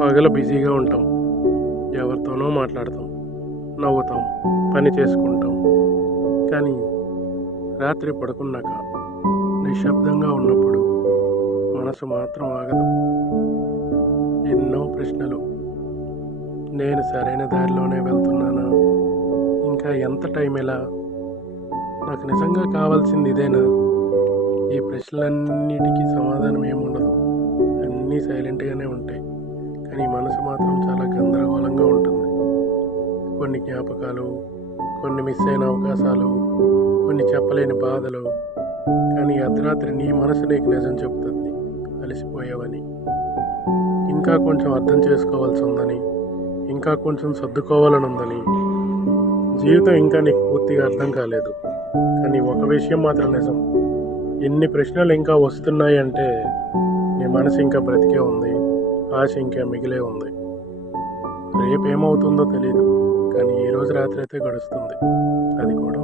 పగలు బిజీగా ఉంటాం, ఎవరితోనో మాట్లాడతాం, నవ్వుతాం, పని చేసుకుంటాం. కానీ రాత్రి పడుకున్నాక నిశ్శబ్దంగా ఉన్నప్పుడు మనసు మాత్రం ఆగదు. ఎన్నో ప్రశ్నలు. నేను సరైన దారిలోనే వెళ్తున్నానా? ఇంకా ఎంత టైం ఎలా? నాకు నిజంగా కావాల్సింది ఇదేనా? ఈ ప్రశ్నలన్నిటికీ సమాధానం ఏముండదు. అన్నీ సైలెంట్గానే ఉంటాయి. కానీ మనసు మాత్రం చాలా గందరగోళంగా ఉంటుంది. కొన్ని జ్ఞాపకాలు, కొన్ని మిస్ అయిన అవకాశాలు, కొన్ని చెప్పలేని బాధలు. కానీ అర్ధరాత్రి నీ మనసు నీకు నిజం చెప్తుంది, అలసిపోయావని, ఇంకా కొంచెం అర్థం చేసుకోవాల్సి ఉందని, ఇంకా కొంచెం సర్దుకోవాలని ఉందని. జీవితం ఇంకా నీకు పూర్తిగా అర్థం కాలేదు. కానీ ఒక విషయం మాత్రం నిజం, ఎన్ని ప్రశ్నలు ఇంకా వస్తున్నాయి అంటే నీ మనసు ఇంకా బ్రతికే ఉంది, ఆశ ఇంకా మిగిలే ఉంది. రేపు ఏమవుతుందో తెలీదు, కానీ ఈరోజు రాత్రి అయితే గడుస్తుంది, అది కూడా